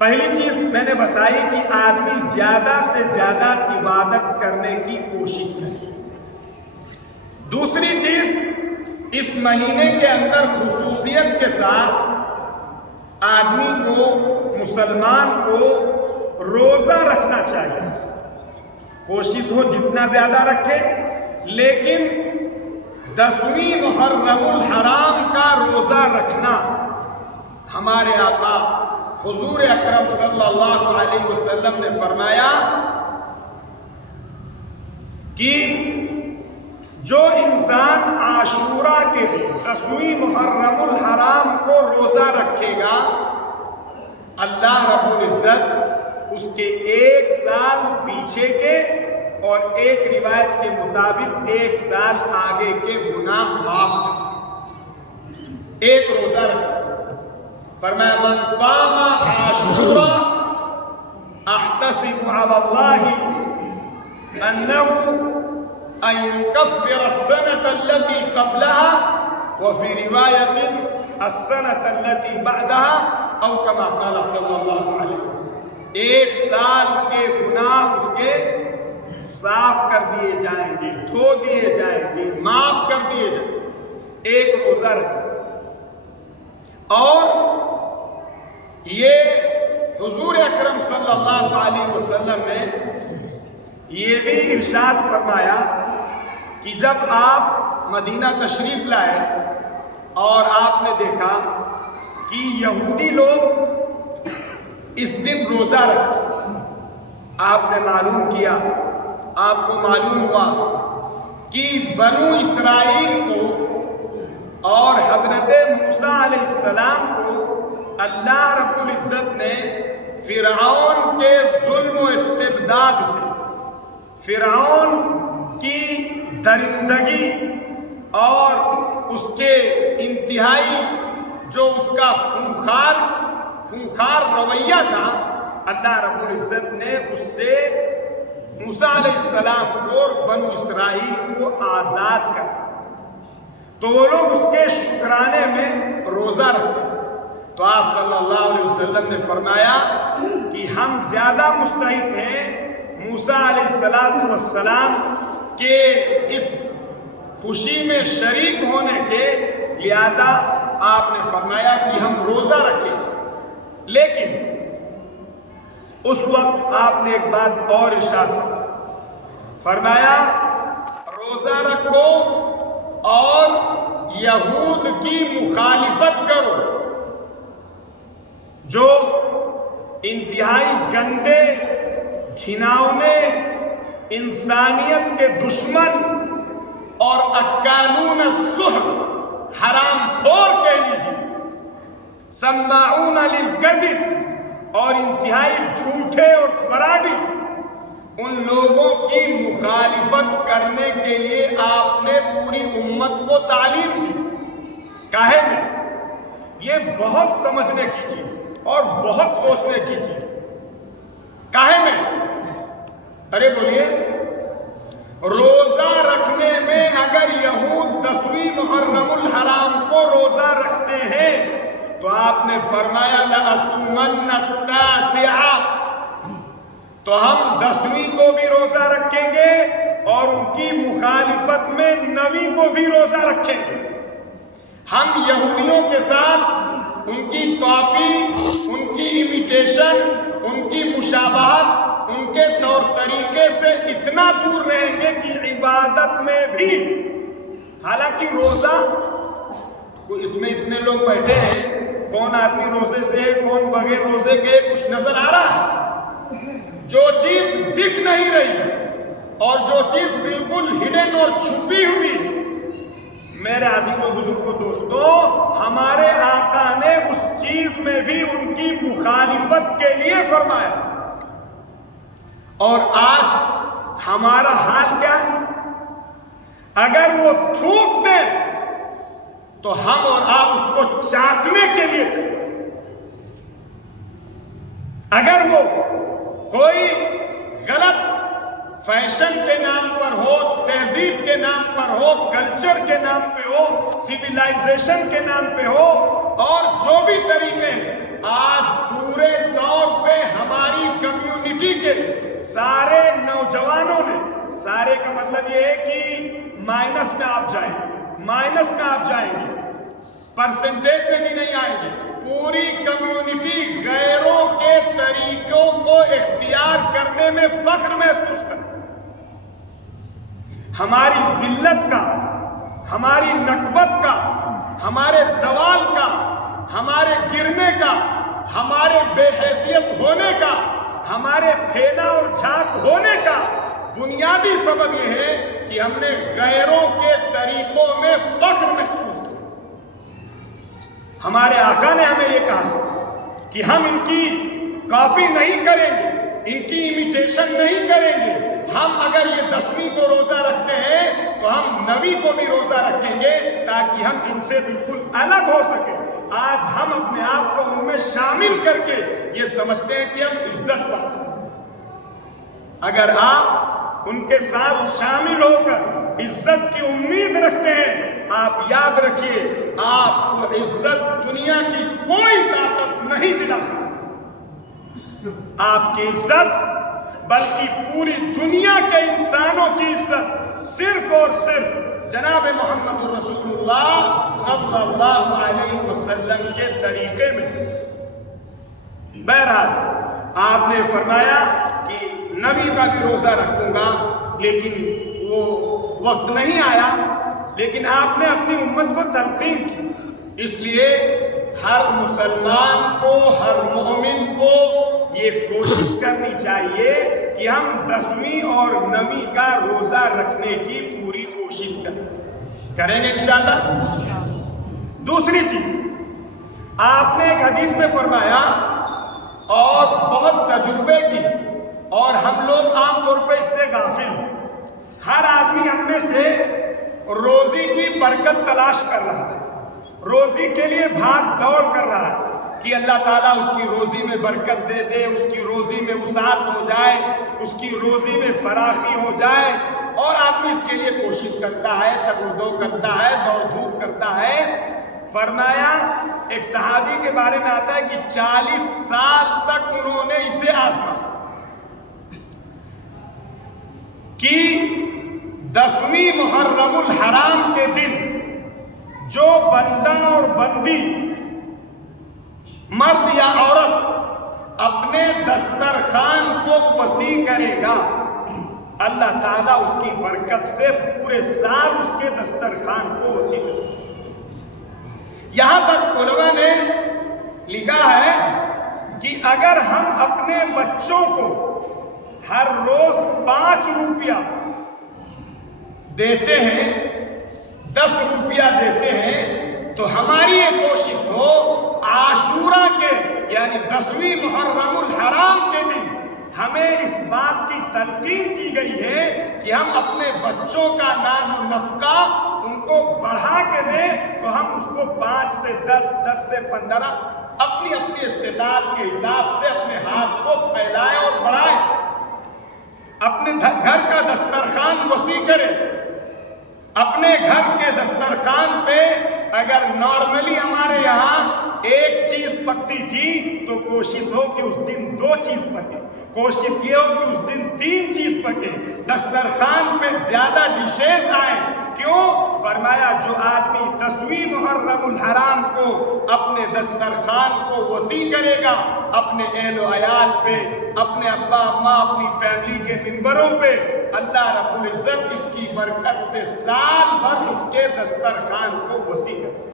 پہلی چیز میں نے بتائی کہ آدمی زیادہ سے زیادہ عبادت کرنے کی کوشش کرے۔ دوسری چیز، اس مہینے کے اندر خصوصیت کے ساتھ آدمی کو، مسلمان کو روزہ رکھنا چاہیے۔ کوشش ہو جتنا زیادہ رکھے، لیکن 10ویں محرم الحرام کا روزہ رکھنا ہمارے آقا حضور اکرم صلی اللہ علیہ وسلم نے فرمایا کہ جو انسان عاشوراء کے دن 10ویں محرم الحرام کو روزہ رکھے گا، اللہ رب العزت اس کے 1 سال پیچھے کے اور ایک روایت کے مطابق 1 سال آگے کے گناہ معاف کر ایک روزہ رکھے۔ فرمایا من صام عاشوراء احتسب علی اللہ انه ان يكفر السنة التي قبلها وفي رواية السنة التي بعدها او كما قال صلی اللہ علیہ وسلم، 1 سال کے گناہ اس کے صاف کر دیے جائیں گے، دھو دیے جائیں گے، معاف کر دیے جائیں گے۔ ایک روزہ رکھنا۔ اور یہ حضور اکرم صلی اللہ علیہ وسلم نے یہ بھی ارشاد فرمایا کہ جب آپ مدینہ تشریف لائے اور آپ نے دیکھا کہ یہودی لوگ اس دن روزہ رکھتے، آپ نے معلوم کیا، آپ کو معلوم ہوا کہ بنو اسرائیل کو اور حضرت موسیٰ علیہ السلام کو اللہ رب العزت نے فرعون کے ظلم و استبداد سے، فرعون کی درندگی اور اس کے انتہائی جو اس کا خونخوار رویہ تھا، اللہ رب العزت نے اس سے موسیٰ علیہ السلام کو اور بنو اسرائیل کو آزاد کر، تو وہ لوگ اس کے شکرانے میں روزہ رکھتے۔ تو آپ صلی اللہ علیہ وسلم نے فرمایا کہ ہم زیادہ مستحق ہیں موسیٰ علیہ السلام کے اس خوشی میں شریک ہونے کے، لہذا آپ نے فرمایا کہ ہم روزہ رکھیں۔ لیکن اس وقت آپ نے ایک بات اور ارشاد فرمایا، روزہ رکھو اور یہود کی مخالفت کرو، جو انتہائی گندے، گھناؤنے، انسانیت کے دشمن اور اکالون السحت، حرام خور کہہ لیجیے، سماعون للکذب، اور انتہائی جھوٹے اور فراڈی، ان لوگوں کی مخالفت کرنے کے لیے آپ نے پوری امت کو تعلیم دی۔ کاہے میں یہ بہت سمجھنے کی چیز اور بہت سوچنے کی چیز۔ کاہے میں؟ ارے بولیے، روزہ رکھنے میں اگر یہود 10ویں محرم الحرام کو روزہ رکھتے ہیں تو آپ نے فرمایا لَأَصُومَنَّ التَّاسِعَ، تو ہم 10ویں کو بھی روزہ رکھیں گے اور ان کی مخالفت میں 9ویں کو بھی روزہ رکھیں گے۔ ہم یہودیوں کے ساتھ ان کی کاپی، ان کی امیٹیشن، ان کی مشابہت، ان کے طور طریقے سے اتنا دور رہیں گے کہ عبادت میں بھی، حالانکہ روزہ اس میں اتنے لوگ بیٹھے ہیں، کون آدمی روزے سے، کون بغیر روزے کے، کچھ نظر آ رہا ہے؟ جو چیز دکھ نہیں رہی اور جو چیز بالکل ہڈن اور چھپی ہوئی، میرے عزیز و بزرگ کو دوستو، ہمارے آقا نے اس چیز میں بھی ان کی مخالفت کے لیے فرمایا۔ اور آج ہمارا حال کیا ہے؟ اگر وہ تھوک دیں تو ہم اور آپ اس کو چاٹنے کے لیے تھے۔ اگر وہ کوئی غلط فیشن کے نام پر ہو، تہذیب کے نام پر ہو، کلچر کے نام پہ ہو، سیویلائزیشن کے نام پہ ہو، اور جو بھی طریقے آج پورے دور سارے نوجوانوں نے، سارے کا مطلب یہ ہے کہ مائنس میں آپ جائیں گے، مائنس میں آپ جائیں گے، پرسنٹیج میں بھی نہیں آئیں گے، پوری کمیونٹی غیروں کے طریقوں کو اختیار کرنے میں فخر محسوس کرے، ہماری ذلت کا، ہماری نکبت کا، ہمارے زوال کا، ہمارے گرنے کا، ہمارے بے حیثیت ہونے کا، ہمارے پھیلا اور جھاگ ہونے کا بنیادی سبب یہ ہے کہ ہم نے غیروں کے طریقوں میں فخر محسوس کیا۔ ہمارے آقا نے ہمیں یہ کہا کہ ہم ان کی کاپی نہیں کریں گے، ان کی امیٹیشن نہیں کریں گے، ہم اگر یہ 10ویں کو روزہ رکھتے ہیں تو ہم 9ویں کو بھی روزہ رکھیں گے تاکہ ہم ان سے بالکل الگ ہو سکیں۔ آج ہم اپنے آپ کو ان میں شامل کر کے یہ سمجھتے ہیں کہ ہم عزت پا سکیں۔ اگر آپ ان کے ساتھ شامل ہو کر عزت کی امید رکھتے ہیں، آپ یاد رکھیے آپ کو عزت دنیا کی کوئی طاقت نہیں دلا سکتی۔ آپ کی عزت بلکہ پوری دنیا کے انسانوں کی عزت صرف اور صرف جناب محمد رسول اللہ صلی اللہ علیہ وسلم کے طریقے میں۔ بہرحال آپ نے فرمایا کہ 9ویں کا بھی روزہ رکھوں گا، لیکن وہ وقت نہیں آیا، لیکن آپ نے اپنی امت کو تلقین کی۔ اس لیے ہر مسلمان کو، ہر مومن کو یہ کوشش کرنی چاہیے کہ ہم 10ویں اور 9ویں کا روزہ رکھنے کی پوری کوشش کریں گے انشاءاللہ۔ دوسری چیز آپ نے ایک حدیث میں فرمایا اور بہت تجربے کی، اور ہم لوگ عام طور پہ اس سے غافل ہیں۔ ہر آدمی ہم میں سے روزی کی برکت تلاش کر رہا ہے، روزی کے لیے بھاگ دوڑ کر رہا ہے کہ اللہ تعالیٰ اس کی روزی میں برکت دے دے، اس کی روزی میں وسعت ہو جائے، اس کی روزی میں فراخی ہو جائے، اور آدمی اس کے لیے کوشش کرتا ہے، تگودو کرتا ہے، دوڑ دھوپ کرتا ہے۔ فرمایا ایک صحابی کے بارے میں آتا ہے کہ 40 سال تک انہوں نے اسے آزما کہ 10ویں محرم الحرام کے دن جو بندہ اور بندی، مرد یا عورت اپنے دسترخوان کو وسیع کرے گا، اللہ تعالیٰ اس کی برکت سے پورے سال اس کے دسترخوان کو وسیع کرے گا۔ یہاں تک علماء نے لکھا ہے کہ اگر ہم اپنے بچوں کو ہر روز 5 روپیہ دیتے ہیں، 10 روپیہ دیتے ہیں، تو ہماری یہ کوشش ہو عاشورہ کے یعنی 10ویں محرم الحرام کے دن ہمیں اس بات کی تلقین کی گئی ہے کہ ہم اپنے بچوں کا نان و نفقہ ان کو بڑھا کے دیں، تو ہم اس کو 5 سے 10، 10 سے 15 اپنی استطاعت کے حساب سے اپنے ہاتھ کو پھیلائیں اور بڑھائیں، اپنے گھر کا دسترخوان وسیع کریں۔ اپنے گھر کے دسترخوان پہ اگر نارملی ہمارے یہاں 1 چیز پکتی تھی تو کوشش ہو کہ اس دن 2 چیز پکے، کوشش یہ ہو کہ اس دن 3 چیز پکے، دسترخوان پہ زیادہ ڈشز آئیں۔ کیوں؟ فرمایا جو آدمی 10ویں محرم الحرام کو اپنے دسترخوان کو وسیع کرے گا، اپنے اہل و عیال پہ، اپنے ابا اماں، اپنی فیملی کے ممبروں پہ، اللہ رب العزت اس کی برکت سے سال بھر اس کے دسترخوان کو وسیع کرے گا۔